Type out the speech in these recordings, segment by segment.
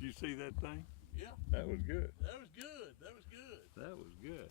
You see that thing? Yeah. That was good. That was good. That was good. That was good.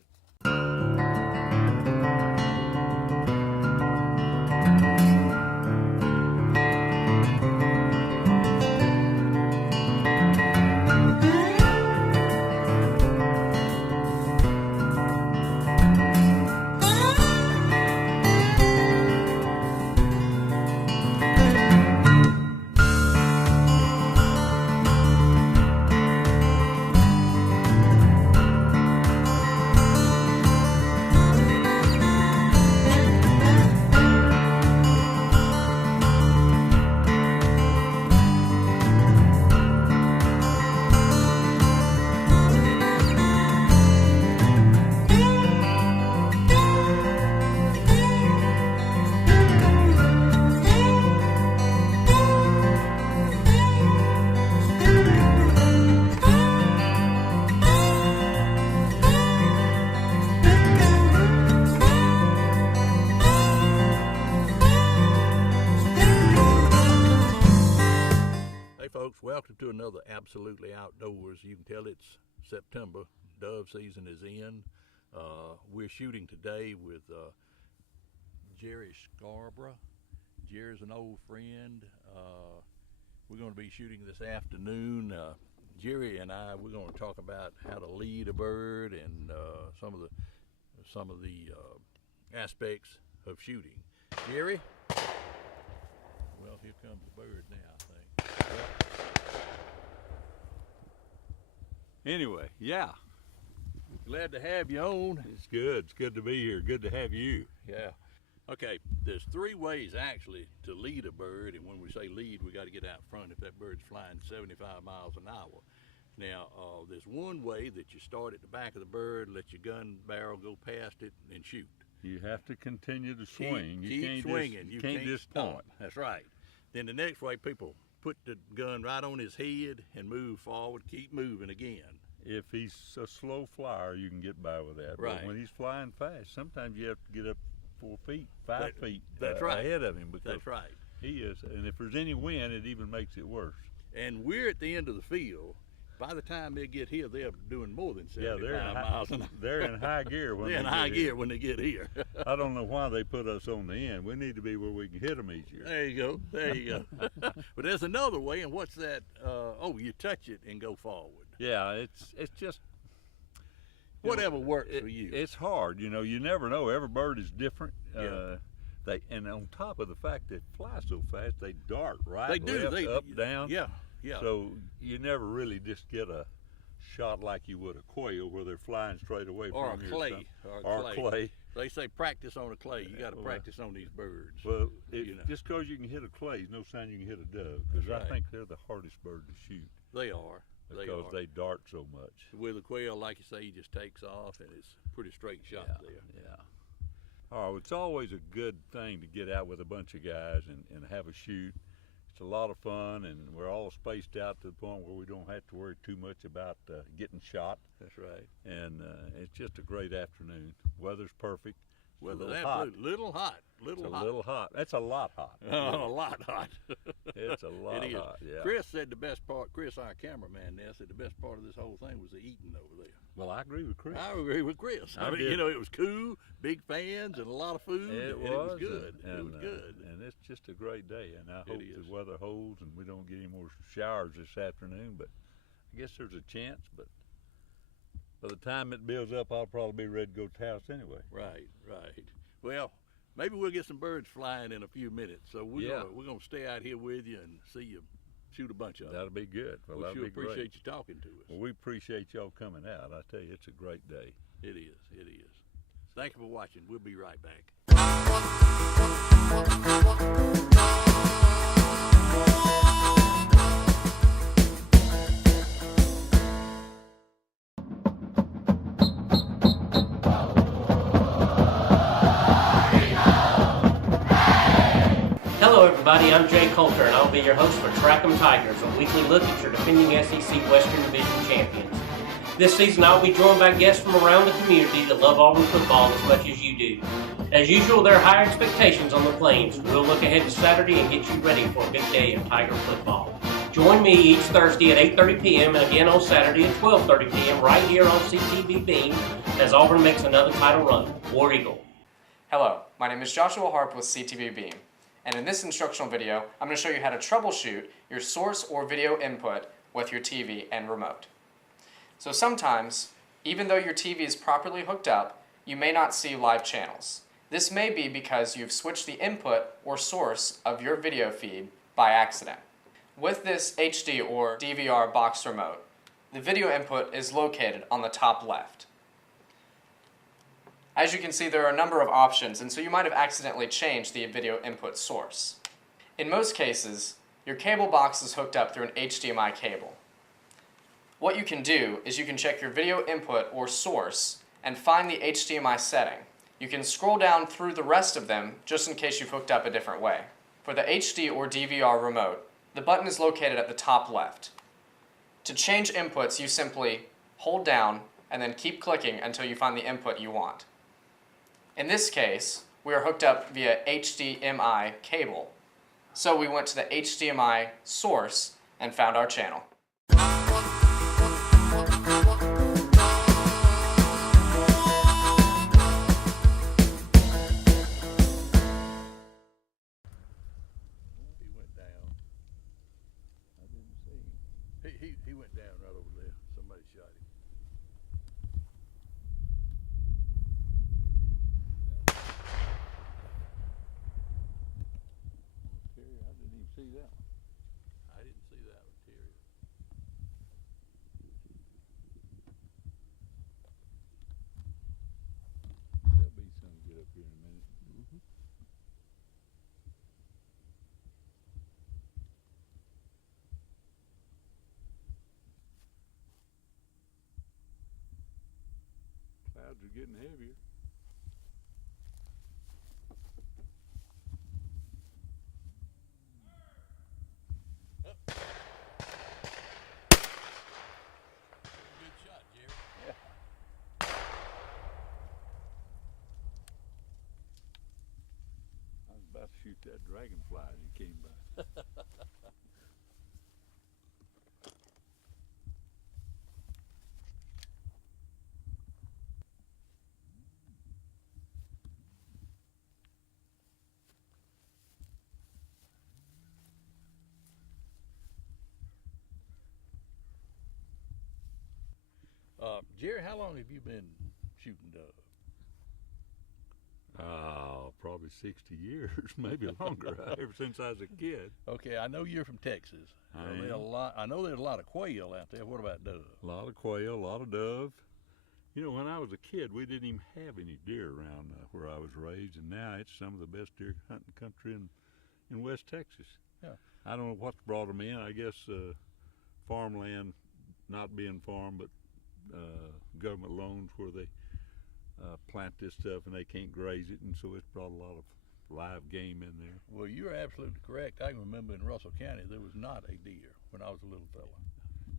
Welcome to another Absolutely Outdoors. You can tell it's September. Dove season is in. We're shooting today with Jerry Scarborough. Jerry's an old friend. We're going to be shooting this afternoon. Jerry and we're going to talk about how to lead a bird and some of the aspects of shooting. Jerry? Well, here comes the bird now, I think. Anyway, yeah. Glad to have you on. It's good. It's good to be here. Good to have you. Yeah. Okay, there's three ways actually to lead a bird, and when we say lead, we got to get out front if that bird's flying 75 miles an hour. Now, there's one way that you start at the back of the bird, let your gun barrel go past it, and shoot. You have to continue to swing. Keep swinging. You can't just point. That's right. Then the next way, people put the gun right on his head and move forward, keep moving again. If he's a slow flyer, you can get by with that. Right. But when he's flying fast, sometimes you have to get up 4 feet, 5 feet right. ahead of him. Because that's right. He is, and if there's any wind, it even makes it worse. And we're at the end of the field. By the time they get here, they're doing more than 75 miles an hour. They're in high gear when they're in high gear when they get here. I don't know why they put us on the end. We need to be where we can hit them easier. There you go. There you go. But there's another way, and what's that? You touch it and go forward. Yeah, it's just whatever works for you. It's hard, you never know. Every bird is different. Yeah. And on top of the fact they fly so fast, they dart right, they do. left, up, down. Yeah. Yeah. So you never really just get a shot like you would a quail where they're flying straight away from you. Or clay. They say practice on a clay. You got to practice on these birds. Well, just because you can hit a clay is no sign you can hit a dove, because I think they're the hardest bird to shoot. They are. Because they dart so much. With a quail, like you say, he just takes off, and it's a pretty straight shot there. Yeah. Oh, it's always a good thing to get out with a bunch of guys and have a shoot. It's a lot of fun, and we're all spaced out to the point where we don't have to worry too much about getting shot. That's right. And it's just a great afternoon. Weather's perfect. Weather's absolutely little hot. A little hot. That's a lot hot. A lot hot. It's a lot hot, yeah. Chris said the best part, Chris, our cameraman there, said the best part of this whole thing was the eating over there. Well, I agree with Chris. I agree with Chris. I mean, it was cool, big fans, and a lot of food. It was good. It was good. And it's just a great day, and I hope the weather holds and we don't get any more showers this afternoon, but I guess there's a chance, but by the time it builds up, I'll probably be ready to go to the house anyway. Right. Well, maybe we'll get some birds flying in a few minutes. So we're gonna stay out here with you and see you shoot a bunch of them. That'll be good. Well, we that'll sure be great. Appreciate you talking to us. Well, we appreciate y'all coming out. I tell you, it's a great day. It is. Thank you for watching. We'll be right back. Hello everybody, I'm Jay Coulter and I'll be your host for Track 'em Tigers, a weekly look at your defending SEC Western Division champions. This season I'll be joined by guests from around the community that love Auburn football as much as you do. As usual, there are high expectations on the Plains. We'll look ahead to Saturday and get you ready for a big day of Tiger football. Join me each Thursday at 8:30 p.m. and again on Saturday at 12:30 p.m. right here on CTV Beam as Auburn makes another title run. War Eagle. Hello, my name is Joshua Harp with CTV Beam, and in this instructional video, I'm going to show you how to troubleshoot your source or video input with your TV and remote. So sometimes, even though your TV is properly hooked up, you may not see live channels. This may be because you've switched the input or source of your video feed by accident. With this HD or DVR box remote, the video input is located on the top left. As you can see, there are a number of options, and so you might have accidentally changed the video input source. In most cases, your cable box is hooked up through an HDMI cable. What you can do is you can check your video input or source and find the HDMI setting. You can scroll down through the rest of them just in case you've hooked up a different way. For the HD or DVR remote, the button is located at the top left. To change inputs, you simply hold down and then keep clicking until you find the input you want. In this case, we are hooked up via HDMI cable. So we went to the HDMI source and found our channel. He went down right over there. Somebody shot him. Terry, I didn't even see that one. I didn't see that one, Terry. There'll be some get up here in a minute. Clouds are getting heavier. Good shot, Jerry. Yeah. I was about to shoot that dragonfly as he came by. Jerry, how long have you been shooting doves? Probably 60 years, maybe longer, ever since I was a kid. Okay, I know you're from Texas. I There are a lot. I know there's a lot of quail out there. What about doves? A lot of quail, a lot of dove. You know, when I was a kid, we didn't even have any deer around where I was raised, and now it's some of the best deer hunting country in West Texas. Yeah. I don't know what's brought them in. I guess farmland not being farmed, but government loans where they plant this stuff and they can't graze it, and so it's brought a lot of live game in there. Well, you're absolutely correct. I can remember in Russell County there was not a deer when I was a little fella.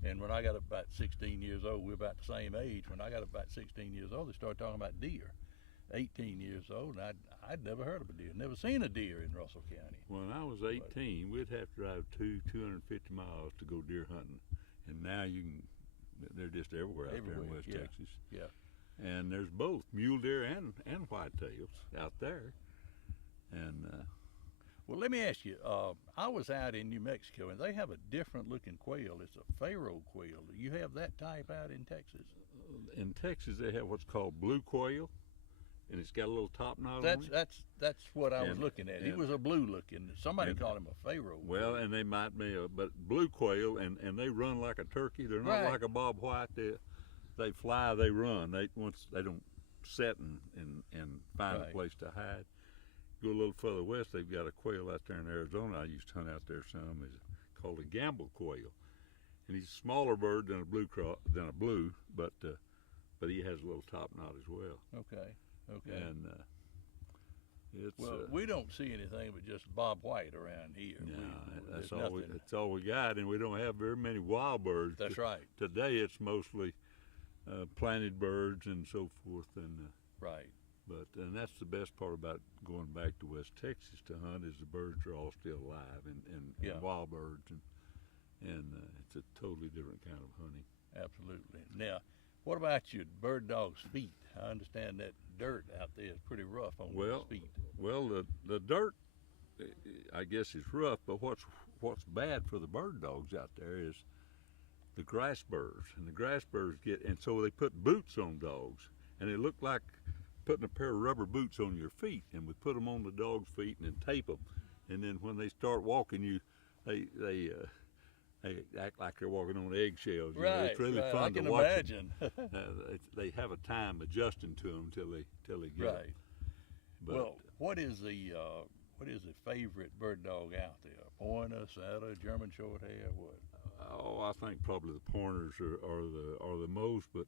And when I got up about 16 years old, we're about the same age. When I got up about 16 years old, they started talking about deer. 18 years old, and I'd never heard of a deer, never seen a deer in Russell County. When I was 18, we'd have to drive 250 miles to go deer hunting, and now they're just everywhere out there in West Texas. Yeah. And there's both mule deer and whitetails out there. And well, let me ask you. I was out in New Mexico, and they have a different looking quail. It's a pharaoh quail. Do you have that type out in Texas? in Texas, they have what's called blue quail, and it's got a little top knot on it. That's what I was looking at. He was a blue looking. Somebody called him a pharaoh. Well, and they might be, but blue quail, and they run like a turkey. They're not like a bob white. They fly, they run. They don't set and find a place to hide. Go a little further west, they've got a quail out there in Arizona. I used to hunt out there some. It's called a gamble quail, and he's a smaller bird than a blue, but he has a little top knot as well. Okay. And it's we don't see anything but just bob white around here. No, that's all we got, and we don't have very many wild birds. That's right. Today it's mostly planted birds and so forth, and right. And that's the best part about going back to West Texas to hunt is the birds are all still alive and wild birds and it's a totally different kind of hunting. Absolutely. Now, what about your bird dog's feet? I understand that dirt out there is pretty rough on those feet. Well, the dirt, I guess, is rough, but what's bad for the bird dogs out there is the grass birds, and the grass birds and so they put boots on dogs, and it looked like putting a pair of rubber boots on your feet, and we put them on the dog's feet and then tape them, and then when they start walking, they act like they're walking on eggshells. Right, it's really right. fun I can to watch imagine. they have a time adjusting to them till they get Right. them. But, Well, what is the favorite bird dog out there? Pointer, setter, German Shorthair, what? oh, I think probably the pointers are the most, but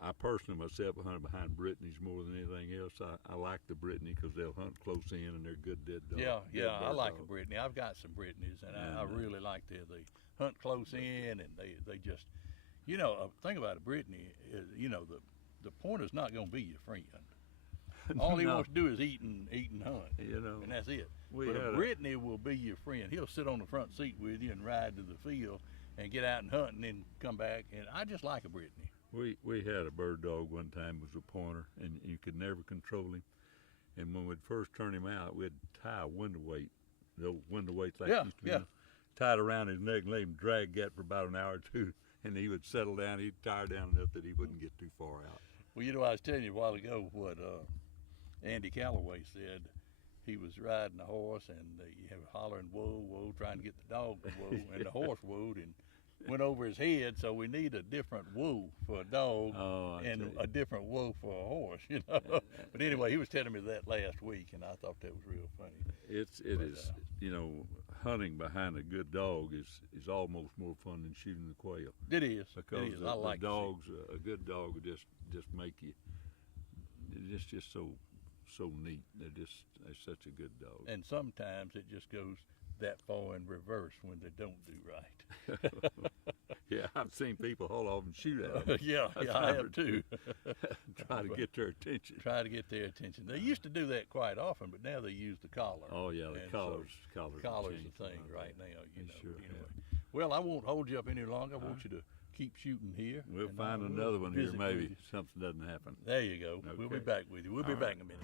I personally myself hunt behind Brittany's more than anything else. I like the Brittany because they'll hunt close in and they're good dead dogs. Yeah, I like a Brittany. I've got some Brittany's, and I really like they hunt close in, and they just, thing about a Brittany is, the pointer's not going to be your friend. All he wants to do is eat and hunt, and that's it. But a Brittany will be your friend. He'll sit on the front seat with you and ride to the field and get out and hunt and then come back, and I just like a Brittany. We had a bird dog one time, was a pointer, and you could never control him. And when we'd first turn him out, we'd tie a window weight, the old window weights like used to be, tie it around his neck and let him drag that for about an hour or two, and he would settle down. He'd tire down enough that he wouldn't get too far out. Well, I was telling you a while ago what Andy Calloway said. He was riding a horse, and he was hollering, whoa, whoa, trying to get the dog to whoa, and the horse whoa, and went over his head, so we need a different whoa for a dog and a different whoa for a horse, But anyway, he was telling me that last week, and I thought that was real funny. It is, hunting behind a good dog is almost more fun than shooting the quail. It is. Because it is. I like dogs, a good dog will just make you, it's just so neat. They're such a good dog. And sometimes it just goes that far in reverse when they don't do right. Yeah, I've seen people haul off and shoot at them. I have too. Try to get their attention. Try to get their attention. They used to do that quite often, but now they use the collar. Oh yeah, the collar's the thing right now. Sure, anyway. Well, I won't hold you up any longer. I want you to keep shooting here. We'll find another one here maybe. Something doesn't happen. There you go. Okay. We'll be back with you. We'll be back in a minute.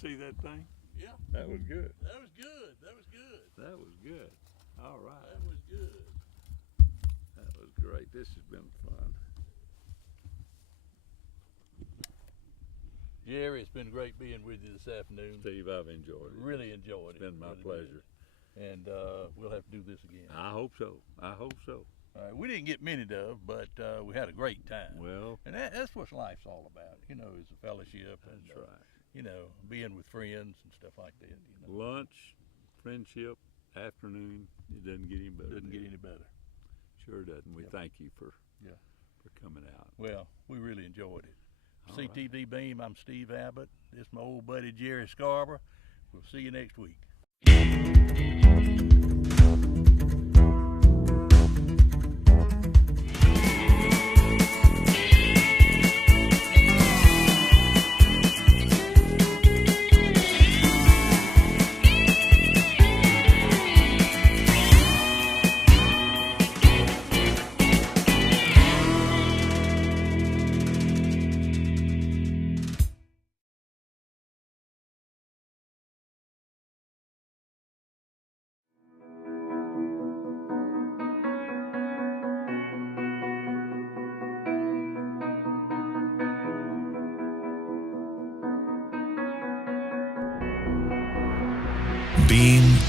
See that thing? Yeah. That was good. That was good. That was good. That was good. All right. That was good. That was great. This has been fun. Jerry, it's been great being with you this afternoon. Steve, I've enjoyed it. Really enjoyed it. It's been my pleasure. And we'll have to do this again. I hope so. I hope so. All right. We didn't get many dove, but we had a great time. Well. And that's what life's all about, is a fellowship. And, that's right. Being with friends and stuff like that. Lunch, friendship, afternoon, it doesn't get any better. Doesn't get any better. Sure doesn't. We thank you for coming out. Well, we really enjoyed it. All CTV right. Beam, I'm Steve Abbott. This is my old buddy Jerry Scarborough. We'll see you next week.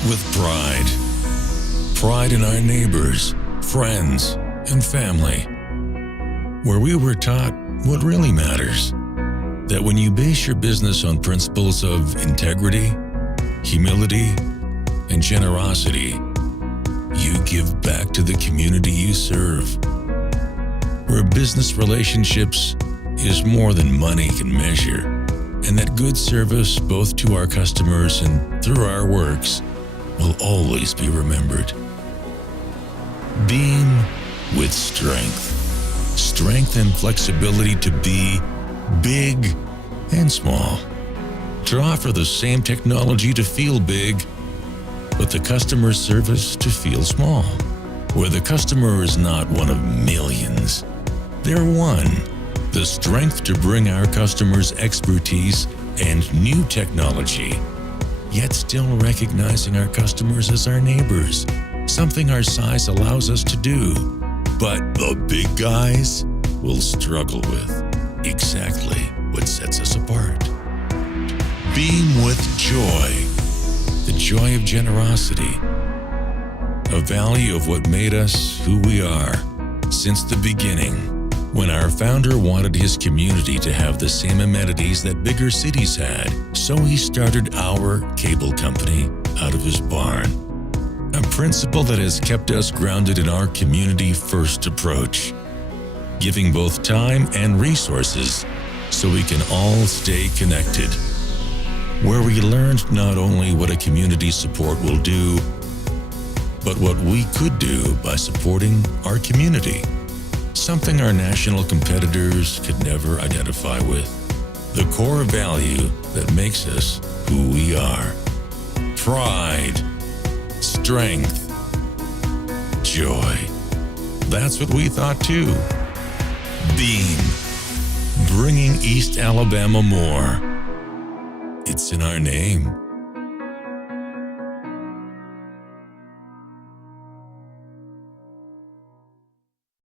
with pride. Pride in our neighbors, friends, and family. Where we were taught what really matters. That when you base your business on principles of integrity, humility, and generosity, you give back to the community you serve. Where business relationships is more than money can measure, and that good service both to our customers and through our works will always be remembered. Beam with strength. Strength and flexibility to be big and small. To offer the same technology to feel big, but the customer service to feel small. Where the customer is not one of millions. They're one. The strength to bring our customers expertise and new technology, yet still recognizing our customers as our neighbors, something our size allows us to do. But the big guys will struggle with exactly what sets us apart. Beam with joy, the joy of generosity, a value of what made us who we are since the beginning. When our founder wanted his community to have the same amenities that bigger cities had, so he started our cable company out of his barn. A principle that has kept us grounded in our community-first approach, giving both time and resources so we can all stay connected. Where we learned not only what a community support will do, but what we could do by supporting our community. Something our national competitors could never identify with. The core value that makes us who we are. Pride, strength, joy. That's what we thought too. Beam, bringing East Alabama more. It's in our name.